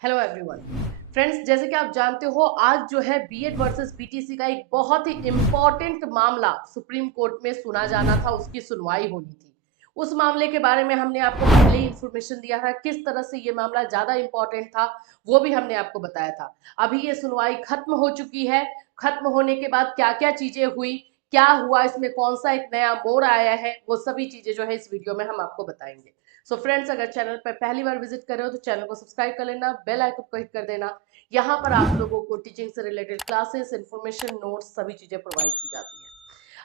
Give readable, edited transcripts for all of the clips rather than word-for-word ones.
Hello everyone friends, जैसे कि आप जानते हो आज जो है बीएड वर्सेस बीटीसी का एक बहुत ही इम्पोर्टेंट मामला सुप्रीम कोर्ट में सुना जाना था, उसकी सुनवाई होनी थी। उस मामले के बारे में हमने आपको पहले ही इंफॉर्मेशन दिया था, किस तरह से ये मामला ज्यादा इंपॉर्टेंट था वो भी हमने आपको बताया था। अभी ये सुनवाई खत्म हो चुकी है। खत्म होने के बाद क्या क्या चीजें हुई, क्या हुआ, इसमें कौन सा एक नया मोड़ आया है, वो सभी चीजें जो है इस वीडियो में हम आपको बताएंगे। सो फ्रेंड्स, अगर चैनल पर पहली बार विजिट कर रहे हो तो चैनल को सब्सक्राइब कर लेना, बेल आइकन को हिट कर देना। यहाँ पर आप लोगों को टीचिंग से रिलेटेड क्लासेस, इंफॉर्मेशन, नोट्स सभी चीजें प्रोवाइड की जाती है।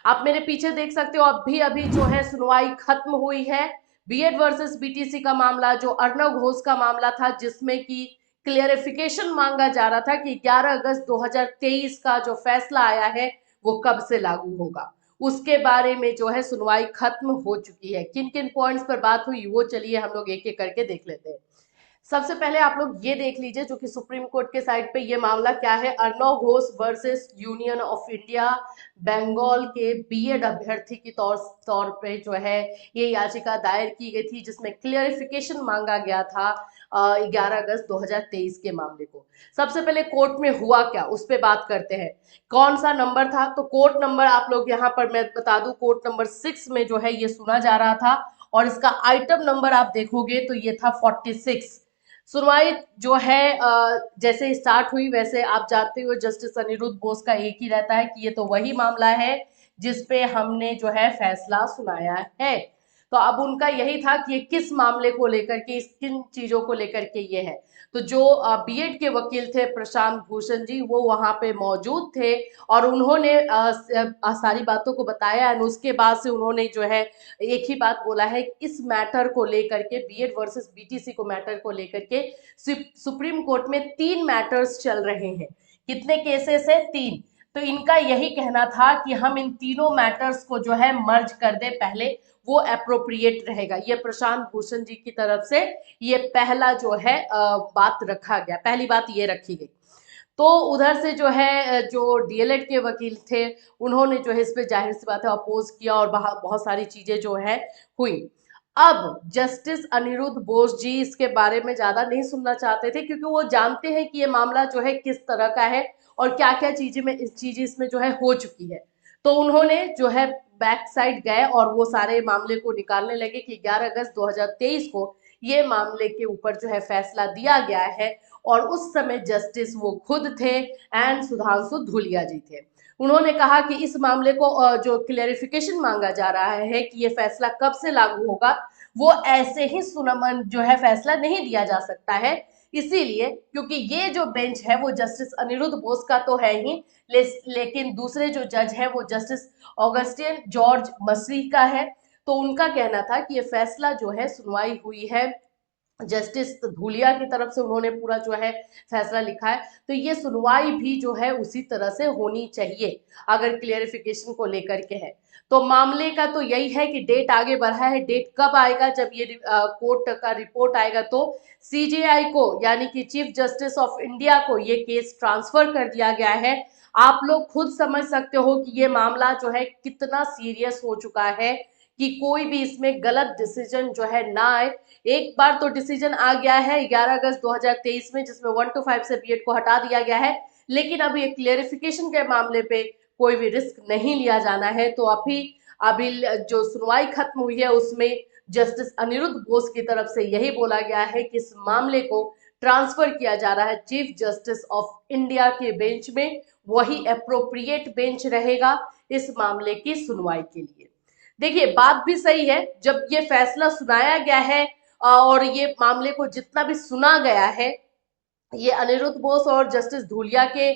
आप मेरे पीछे देख सकते हो, अभी अभी जो है सुनवाई खत्म हुई है। बीएड वर्सेस बीटीसी का मामला, जो अर्नव घोष का मामला था, जिसमें कि क्लियरिफिकेशन मांगा जा रहा था कि 11 अगस्त 2023 का जो फैसला आया है वो कब से लागू होगा, उसके बारे में जो है सुनवाई खत्म हो चुकी है। किन किन पॉइंट्स पर बात हुई वो चलिए हम लोग एक एक करके देख लेते हैं। सबसे पहले आप लोग ये देख लीजिए जो कि सुप्रीम कोर्ट के साइड पे ये मामला क्या है। Arnav Ghosh versus Union of India Bengal के बीएड अभ्यर्थी की तौर पे जो है ये याचिका दायर की गई थी, जिसमें क्लियरिफिकेशन मांगा गया था 11 अगस्त 2023 के मामले को। सबसे पहले कोर्ट में हुआ क्या उस पर बात करते हैं। कौन सा नंबर था, तो कोर्ट नंबर आप लोग यहाँ पर मैं बता दूं, कोर्ट नंबर 6 में जो है ये सुना जा रहा था। और इसका आइटम नंबर आप देखोगे तो ये था 46। सुनवाई जो है जैसे स्टार्ट हुई, वैसे आप जानते हो जस्टिस अनिरुद्ध बोस का एक ही रहता है कि ये तो वही मामला है जिसपे हमने जो है फैसला सुनाया है। तो अब उनका यही था कि ये किस मामले को लेकर के, किन चीजों को लेकर के ये है। तो जो बीएड के वकील थे प्रशांत भूषण जी, वो वहां पे मौजूद थे और उन्होंने सारी बातों को बताया। और उसके बाद से उन्होंने जो है एक ही बात बोला है, इस मैटर को लेकर के, बीएड वर्सेस बीटीसी को मैटर को लेकर के सुप्रीम कोर्ट में 3 मैटर्स चल रहे हैं। कितने केसेस है? 3। तो इनका यही कहना था कि हम इन तीनों मैटर्स को जो है मर्ज कर दे पहले, वो अप्रोप्रिएट रहेगा। ये प्रशांत भूषण जी की तरफ से ये पहला जो है बात रखा गया, पहली बात ये रखी गई। तो उधर से जो है जो डीएलएड के वकील थे, उन्होंने जो है इस पे जाहिर सी बात है अपोज किया और बहुत सारी चीजें जो है हुई। अब जस्टिस अनिरुद्ध बोस जी इसके बारे में ज्यादा नहीं सुनना चाहते थे, क्योंकि वो जानते हैं कि ये मामला जो है किस तरह का है और क्या क्या चीजें इसमें जो है हो चुकी है। तो उन्होंने जो है बैक साइड गए और वो सारे मामले को निकालने लगे कि 11 अगस्त 2023 को ये मामले के ऊपर जो है फैसला दिया गया है। और उस समय जस्टिस वो खुद थे एंड सुधांशु धूलिया जी थे। उन्होंने कहा कि इस मामले को जो क्लेरिफिकेशन मांगा जा रहा है कि ये फैसला कब से लागू होगा, वो ऐसे ही सुनमन जो है फैसला नहीं दिया जा सकता है। इसीलिए क्योंकि ये जो बेंच है वो जस्टिस अनिरुद्ध बोस का तो है ही, लेकिन दूसरे जो जज है वो जस्टिस ऑगस्टिन जॉर्ज मसरी का है। तो उनका कहना था कि ये फैसला जो है, सुनवाई हुई है जस्टिस धूलिया की तरफ से, उन्होंने पूरा जो है फैसला लिखा है, तो ये सुनवाई भी जो है उसी तरह से होनी चाहिए अगर क्लियरिफिकेशन को लेकर के है। तो मामले का तो यही है कि डेट आगे बढ़ा है। डेट कब आएगा? जब ये कोर्ट का रिपोर्ट आएगा तो सीजेआई को, यानी कि चीफ जस्टिस ऑफ इंडिया को, ये केस ट्रांसफर कर दिया गया है। आप लोग खुद समझ सकते हो कि ये मामला जो है कितना सीरियस हो चुका है कि कोई भी इसमें गलत डिसीजन जो है ना आए। एक बार तो डिसीजन आ गया है 11 अगस्त 2023 में, जिसमें 1 to 5 से बीएड को हटा दिया गया है, लेकिन अभी एक क्लियरिफिकेशन के मामले पे कोई भी रिस्क नहीं लिया जाना है। तो अभी अभी जो सुनवाई खत्म हुई है उसमें जस्टिस अनिरुद्ध बोस की तरफ से यही बोला गया है कि इस मामले को ट्रांसफर किया जा रहा है चीफ जस्टिस ऑफ इंडिया के बेंच में। वही अप्रोप्रिएट बेंच रहेगा इस मामले की सुनवाई के लिए। देखिए, बात भी सही है, जब ये फैसला सुनाया गया है और ये मामले को जितना भी सुना गया है, ये अनिरुद्ध बोस और जस्टिस धूलिया के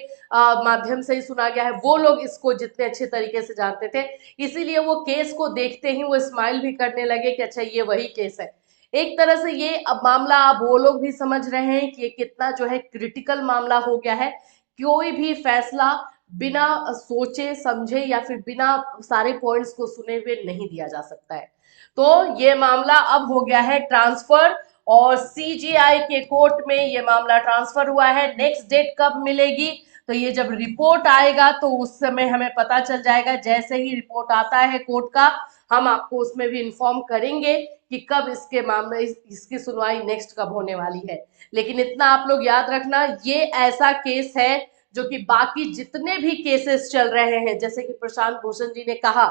माध्यम से ही सुना गया है। वो लोग इसको जितने अच्छे तरीके से जानते थे, इसीलिए वो केस को देखते ही वो स्माइल भी करने लगे कि अच्छा ये वही केस है। एक तरह से ये अब मामला, अब वो लोग भी समझ रहे हैं कि ये कितना जो है क्रिटिकल मामला हो गया है। कोई भी फैसला बिना सोचे समझे या फिर बिना सारे पॉइंट्स को सुने हुए नहीं दिया जा सकता है। तो ये मामला अब हो गया है ट्रांसफर और सीजीआई के कोर्ट में ये मामला ट्रांसफर हुआ है। नेक्स्ट डेट कब मिलेगी? तो ये जब रिपोर्ट आएगा तो उस समय हमें पता चल जाएगा। जैसे ही रिपोर्ट आता है कोर्ट का, हम आपको उसमें भी इन्फॉर्म करेंगे कि कब इसके मामले, इसकी सुनवाई नेक्स्ट कब होने वाली है। लेकिन इतना आप लोग याद रखना, ये ऐसा केस है जो कि बाकी जितने भी केसेस चल रहे हैं, जैसे कि प्रशांत भूषण जी ने कहा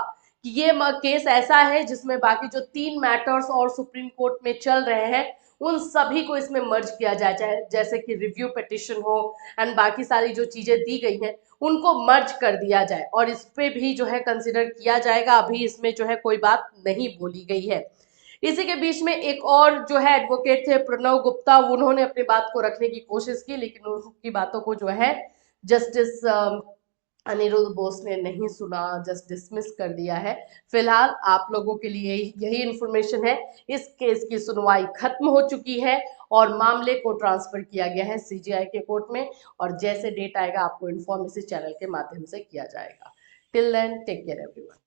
कि ये केस ऐसा है जिसमें बाकी जो 3 मैटर्स और सुप्रीम कोर्ट में चल रहे हैं उन सभी को इसमें मर्ज किया जाए, चाहे जैसे कि रिव्यू पिटिशन हो एंड बाकी सारी जो चीजें दी गई हैं उनको मर्ज कर दिया जाए और इस पे भी जो है कंसिडर किया जाएगा। अभी इसमें जो है कोई बात नहीं बोली गई है। इसी के बीच में एक और जो है एडवोकेट थे प्रणव गुप्ता, उन्होंने अपनी बात को रखने की कोशिश की, लेकिन उनकी बातों को जो है जस्टिस अनिरुद्ध बोस ने नहीं सुना, जस्ट डिसमिस कर दिया है। फिलहाल आप लोगों के लिए यही इंफॉर्मेशन है, इस केस की सुनवाई खत्म हो चुकी है और मामले को ट्रांसफर किया गया है सीजीआई के कोर्ट में, और जैसे डेट आएगा आपको इन्फॉर्म इसी चैनल के माध्यम से किया जाएगा। Till then take care everyone.